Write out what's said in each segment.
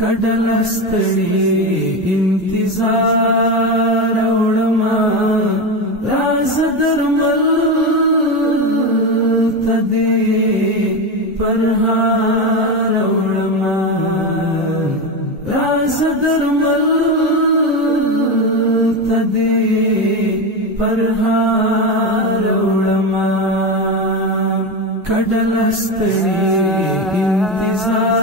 کډلستړي انتظار وړما راز درمل تدې پرهار وړما راز درمل تدې پرهار وړما کډلستړي انتظار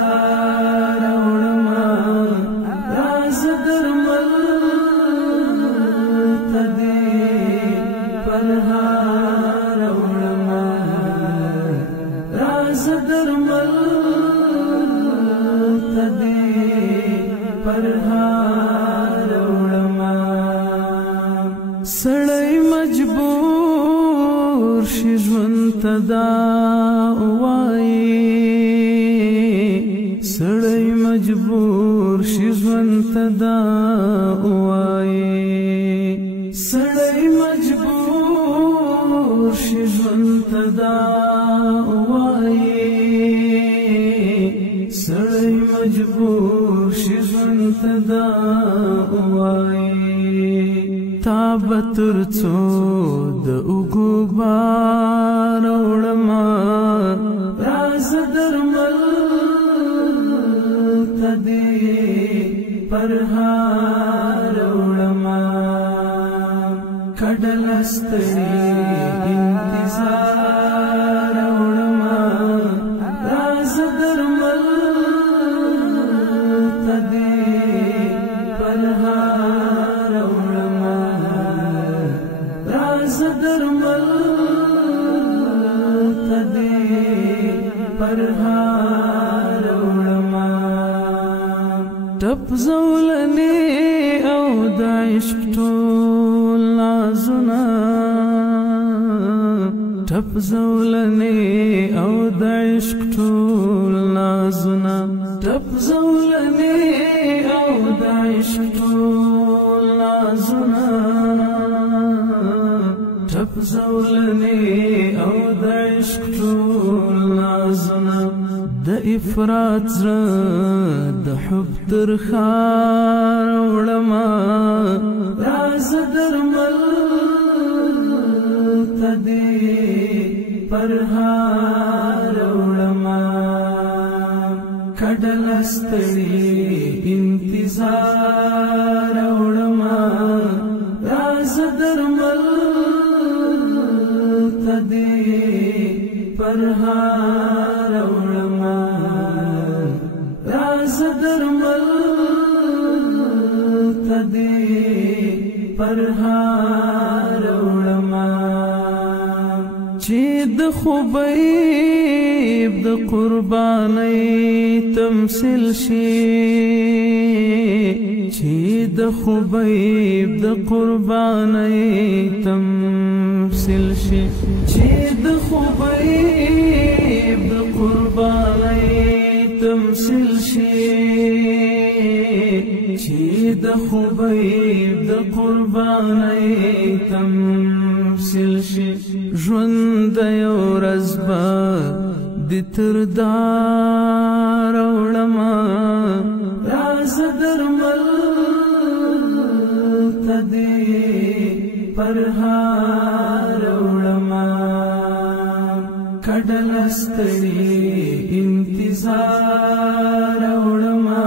سړی مجبور شي ژوند ته دا وایي سړی مجبور شي ژوند ته دا وایي سړی مجبور شي ژوند ته دا وایي سړی مجبور شي ژوند ته دا وایي تابتر څو د اوګو بار وړما راز درمل تدې پرهار وړما کډلستړي انتظار وړما راز درمل تدې پرهار درمل تدې پرهار وړما ټپ زولنې او د عشق ټول نازونه ټپ زولنې او د عشق ټول نازونه ټپ زولنې او د عشق ټول نازونه ټپ زولنې او د عشق ټول نازونه د افراط زړه د حب تر ښار وړما راز درمل تدې پرهار وړما کډلستړي انتظار وړما راز درمل تدې پرهار وړما راز درمل تدې پرهار وړما چې د خبیب د قربانۍ تمثيل شي چې د خبیب د قربانۍ تمثيل شي چې د خبیب د قربانۍ تمثيل شي چې د خبیب د قربانۍ تمثيل شي ژوند یو ورځ به د تر دار وړما راز درمل تدې پرهار وړما کډلستړي انتظار وړما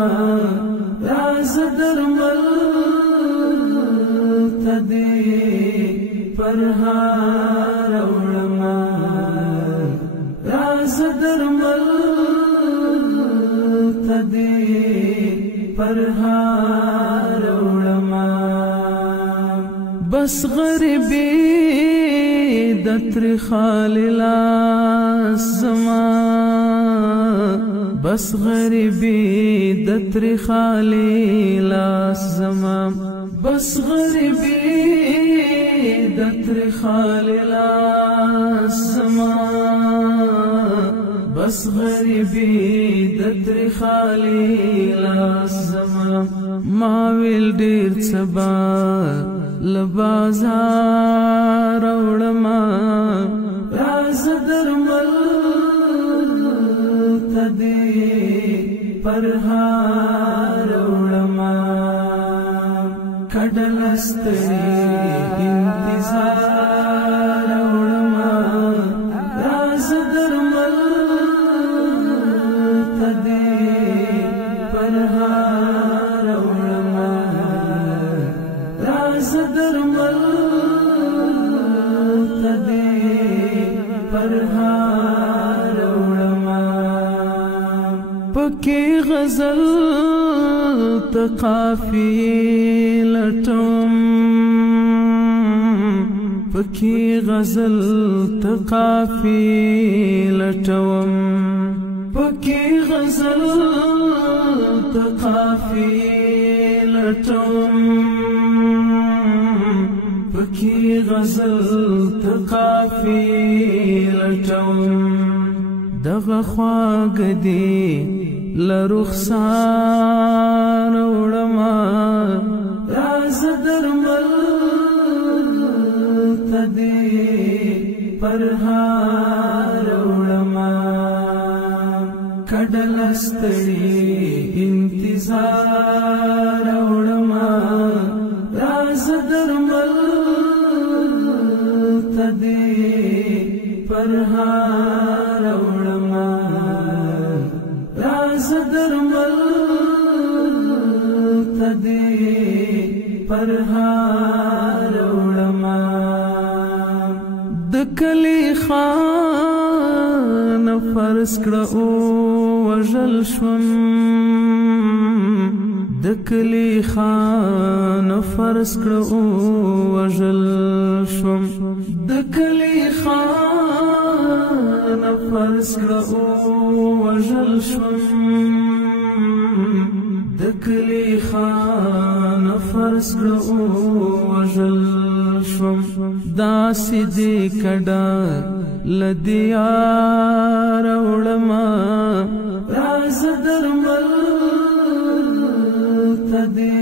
راز درمل تدې پرهار وړما راز درمل تدې پرهار وړما بس غریبی د تر خاللا زما بس غریبی د تر خاللا زما بس غریبی د تر خاللا زما بس غریبی د تر خاللا زما ما ویل ډیر سبا لبازار وړما راز درمل تدې پرهار وړما کډلستړي انتظار وړما راز درمل تدې پرهار وړما راز درمل تدې پرهار وړما پکې غزل تقافی لټوم پکې غزل تقافی لټوم پکې غزل تقافی لټوم پکې غزل تقافی لټوم دغه خواږه لرخسار وړما راز درمل تدې پرهار وړما کډلستړي انتظار وړما راز درمل تدې پرهار وړما راز درمل تدې پرهار وړما د کلی خان فرض کړه او وژل شوم د کلی خان فرض کړه او وژل شوم د کلی خان فرض کړه او وژل شوم د کلی خان فرض کړه او وژل شوم داسې دې کډه لدیار وړما راز درمل تدې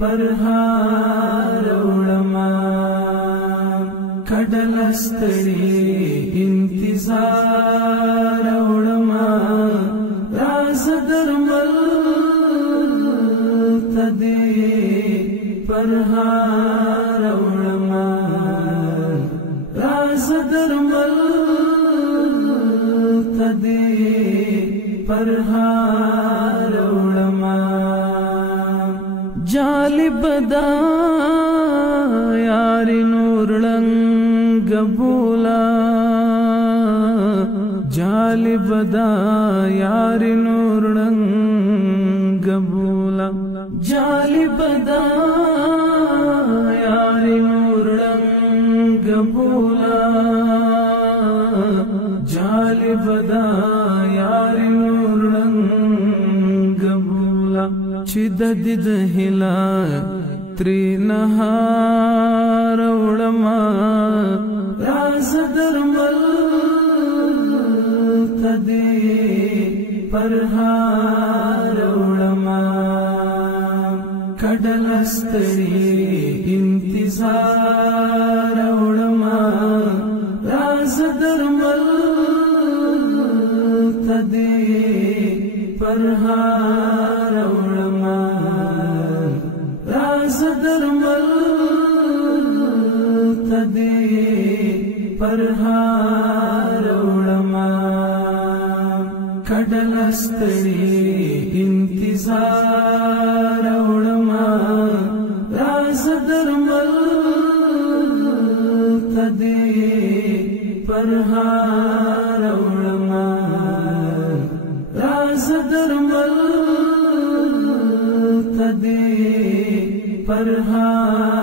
پرهار وړما کډلستړي انتظار وړما راز درمل تدې پرهار وړما راز درمل تدې پرهار وړما جالب دا یاری نور لنګ بولا جالب دا یاری نور لنګ بولا جالب دا یاری نور لنګ بولا جالب دا یاری نور لنګ بولا چې د دې د هلا تری نهار وړما راز درمل تدې پرهار وړما کډلستړي انتظار وړما راز درمل تدې پرهار وړما راز درمل تدې پرهار وړما کډلستړي انتظار وړما راز درمل تدې پرهار وړما راز درمل تدې پرهار